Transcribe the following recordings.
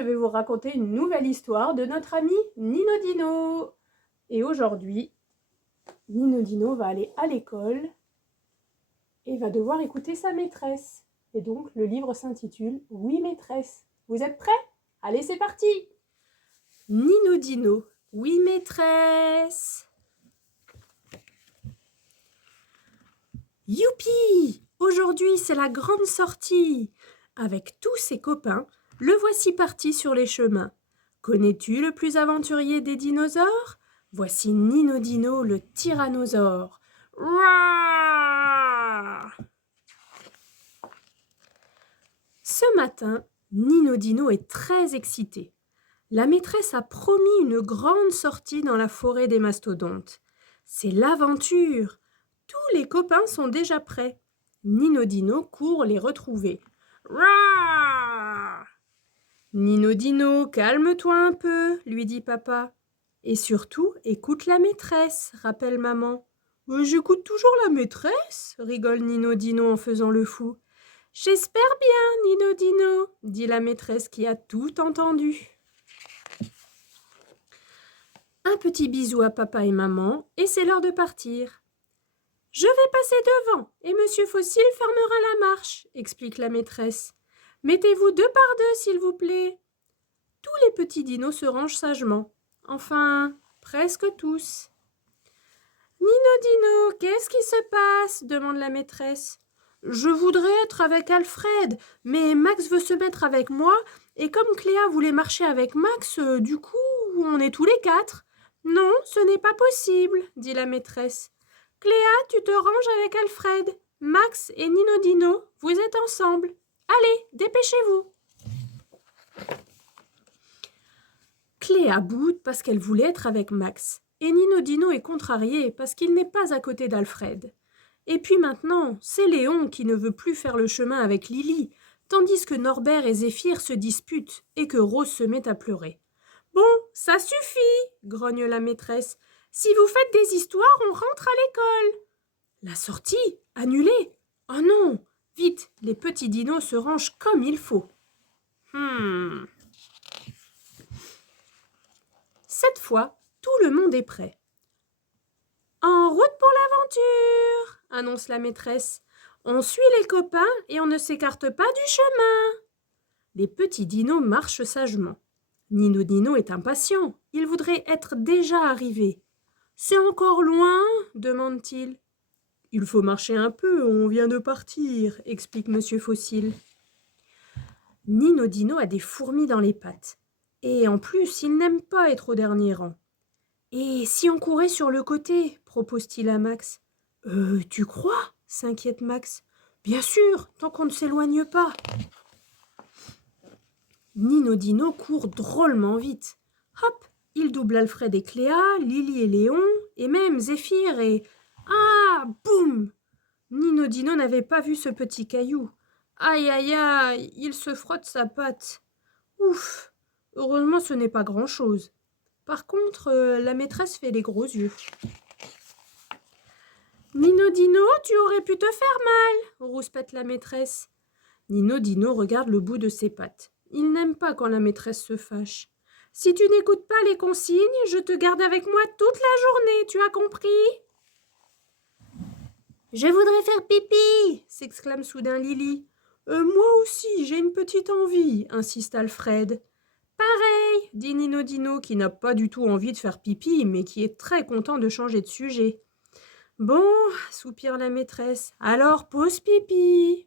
je vais vous raconter une nouvelle histoire de notre ami Nino Dino. Et aujourd'hui, Nino Dino va aller à l'école et va devoir écouter sa maîtresse. Et donc, le livre s'intitule « Oui, maîtresse ». Vous êtes prêts? Allez, c'est parti! Nino Dino. Oui, maîtresse. Youpi! Aujourd'hui, c'est la grande sortie. Avec tous ses copains, le voici parti sur les chemins. Connais-tu le plus aventurier des dinosaures? Voici Nino Dino, le tyrannosaure. Roar! Ce matin, Nino Dino est très excité. La maîtresse a promis une grande sortie dans la forêt des mastodontes. C'est l'aventure. Tous les copains sont déjà prêts. Nino Dino court les retrouver. Rah! Nino Dino, calme-toi un peu, lui dit papa. Et surtout, écoute la maîtresse, rappelle maman. J'écoute toujours la maîtresse, rigole Nino Dino en faisant le fou. J'espère bien, Nino Dino, dit la maîtresse qui a tout entendu. Un petit bisou à papa et maman, et c'est l'heure de partir. Je vais passer devant, et Monsieur Fossile fermera la marche, explique la maîtresse. Mettez-vous deux par deux, s'il vous plaît. Tous les petits dinos se rangent sagement. Enfin, presque tous. Nino Dino, qu'est-ce qui se passe? Demande la maîtresse. Je voudrais être avec Alfred, mais Max veut se mettre avec moi, et comme Cléa voulait marcher avec Max, du coup, on est tous les quatre. Non, ce n'est pas possible, dit la maîtresse. Cléa, tu te ranges avec Alfred. Max et Nino Dino, vous êtes ensemble. Allez, dépêchez-vous. Cléa boude parce qu'elle voulait être avec Max. Et Nino Dino est contrarié parce qu'il n'est pas à côté d'Alfred. Et puis maintenant, c'est Léon qui ne veut plus faire le chemin avec Lily, tandis que Norbert et Zéphyr se disputent et que Rose se met à pleurer. Bon, ça suffit, grogne la maîtresse. Si vous faites des histoires, on rentre à l'école. La sortie? Annulée? Oh non! Vite, les petits dinos se rangent comme il faut. Cette fois, tout le monde est prêt. En route pour l'aventure, annonce la maîtresse. On suit les copains et on ne s'écarte pas du chemin. Les petits dinos marchent sagement. Nino Dino est impatient. Il voudrait être déjà arrivé. C'est encore loin? Demande-t-il. Il faut marcher un peu, on vient de partir, explique Monsieur Fossile. Nino Dino a des fourmis dans les pattes. Et en plus, il n'aime pas être au dernier rang. Et si on courait sur le côté, propose-t-il à Max. Tu crois? S'inquiète Max. Bien sûr, tant qu'on ne s'éloigne pas. Nino Dino court drôlement vite. Hop, il double Alfred et Cléa, Lily et Léon, et même Zéphyr et... Ah, boum! Nino Dino n'avait pas vu ce petit caillou. Aïe, aïe, aïe, il se frotte sa patte. Ouf! Heureusement, ce n'est pas grand-chose. Par contre, la maîtresse fait les gros yeux. Nino Dino, tu aurais pu te faire mal, rouspète la maîtresse. Nino Dino regarde le bout de ses pattes. Il n'aime pas quand la maîtresse se fâche. Si tu n'écoutes pas les consignes, je te garde avec moi toute la journée, tu as compris? Je voudrais faire pipi, s'exclame soudain Lily. Moi aussi, j'ai une petite envie, insiste Alfred. Pareil, dit Nino Dino, qui n'a pas du tout envie de faire pipi, mais qui est très content de changer de sujet. Bon, soupire la maîtresse, alors pause pipi.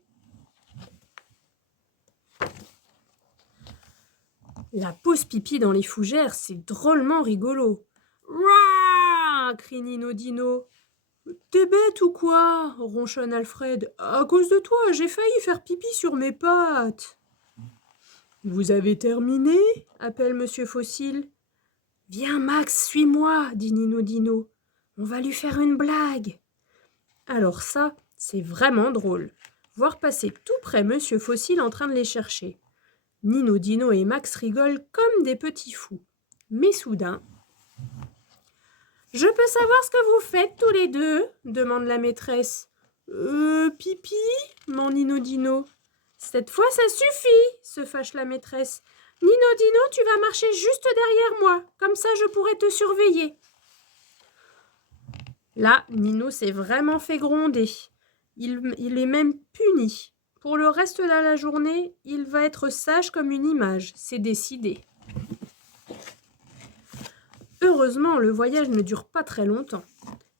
La pause pipi dans les fougères, c'est drôlement rigolo. Rah! Crie Nino Dino. T'es bête ou quoi? Ronchonne Alfred. À cause de toi, j'ai failli faire pipi sur mes pattes. Vous avez terminé? Appelle Monsieur Fossile. Viens Max, suis-moi, dit Nino Dino. On va lui faire une blague. Alors ça, c'est vraiment drôle. Voir passer tout près Monsieur Fossile en train de les chercher. Nino Dino et Max rigolent comme des petits fous. Mais soudain... Je peux savoir ce que vous faites tous les deux? Demande la maîtresse. Pipi? Ment Nino Dino. Cette fois, ça suffit, se fâche la maîtresse. Nino Dino, tu vas marcher juste derrière moi, comme ça je pourrai te surveiller. Là, Nino s'est vraiment fait gronder. Il est même puni. Pour le reste de la journée, il va être sage comme une image, c'est décidé. Heureusement, le voyage ne dure pas très longtemps.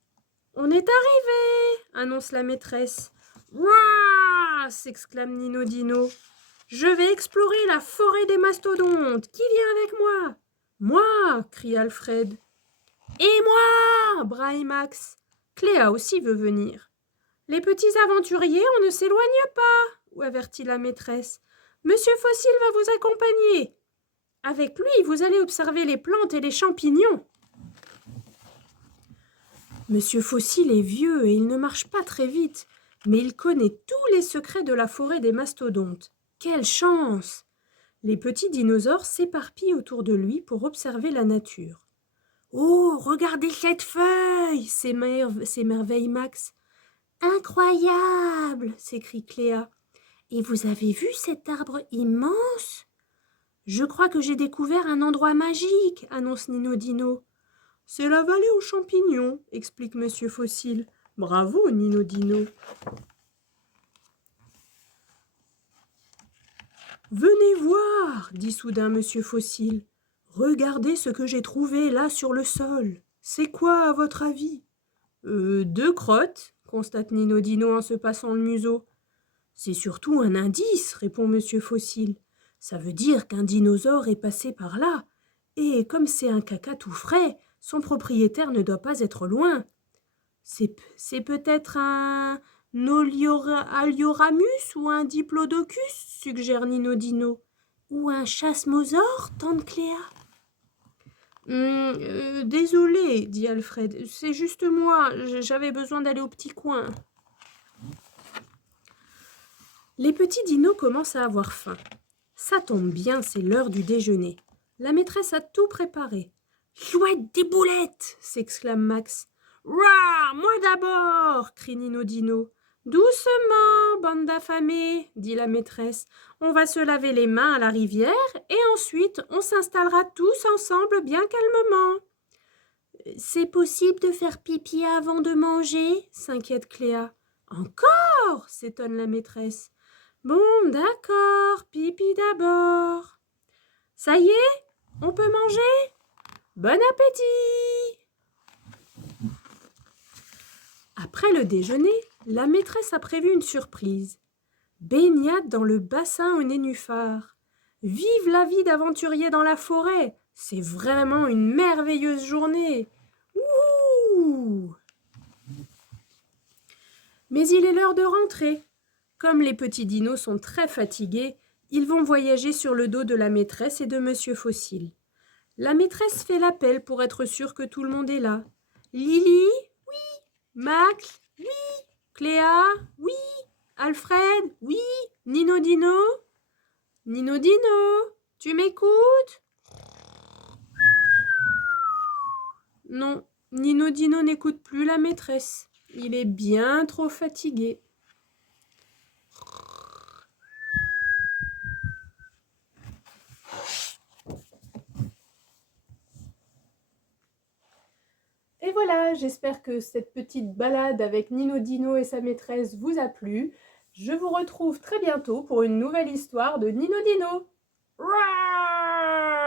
« On est arrivé !» annonce la maîtresse. « Ouah !» s'exclame Nino Dino. « Je vais explorer la forêt des mastodontes. Qui vient avec moi ?»« Moi !» crie Alfred. « Et moi !» braille Max. Cléa aussi veut venir. « Les petits aventuriers, on ne s'éloigne pas !» avertit la maîtresse. « Monsieur Fossile va vous accompagner. Avec lui, vous allez observer les plantes et les champignons. » Monsieur Fossile est vieux et il ne marche pas très vite, mais il connaît tous les secrets de la forêt des mastodontes. Quelle chance! Les petits dinosaures s'éparpillent autour de lui pour observer la nature. « Oh, regardez cette feuille !» s'émerveille Max. « Incroyable !» s'écrie Cléa. « Et vous avez vu cet arbre immense ?»« Je crois que j'ai découvert un endroit magique !» annonce Nino Dino. « C'est la vallée aux champignons !» explique Monsieur Fossile. « Bravo, Nino Dino !»« Venez voir !» dit soudain Monsieur Fossile. « Regardez ce que j'ai trouvé là sur le sol. C'est quoi, à votre avis ?»« 2 crottes, constate Nino Dino en se passant le museau. « C'est surtout un indice, répond Monsieur Fossile. Ça veut dire qu'un dinosaure est passé par là. Et comme c'est un caca tout frais, son propriétaire ne doit pas être loin. C'est peut-être un Alioramus ou un Diplodocus, suggère Nino Dino. Ou un chasmosaure, tente Cléa. Désolé, dit Alfred, c'est juste moi, j'avais besoin d'aller au petit coin. Les petits dinos commencent à avoir faim. Ça tombe bien, c'est l'heure du déjeuner. La maîtresse a tout préparé. « Chouette des boulettes !» s'exclame Max. « Rah, moi d'abord !» crie Nino Dino. « Doucement, bande d'affamés !» dit la maîtresse. « On va se laver les mains à la rivière et ensuite on s'installera tous ensemble bien calmement. »« C'est possible de faire pipi avant de manger ?» s'inquiète Cléa. « Encore ?» s'étonne la maîtresse. « Bon, d'accord, pipi d'abord. »« Ça y est, on peut manger ? Bon appétit !» Après le déjeuner, la maîtresse a prévu une surprise. Baignade dans le bassin aux nénuphars. Vive la vie d'aventurier dans la forêt! C'est vraiment une merveilleuse journée. Ouh! Mais il est l'heure de rentrer. Comme les petits dinos sont très fatigués, ils vont voyager sur le dos de la maîtresse et de Monsieur Fossile. La maîtresse fait l'appel pour être sûre que tout le monde est là. Lily? Oui. Max? Oui. Cléa? Oui. Alfred? Oui. Nino Dino? Nino Dino? Tu m'écoutes? Non, Nino Dino n'écoute plus la maîtresse. Il est bien trop fatigué. Et voilà, j'espère que cette petite balade avec Nino Dino et sa maîtresse vous a plu. Je vous retrouve très bientôt pour une nouvelle histoire de Nino Dino. Rah!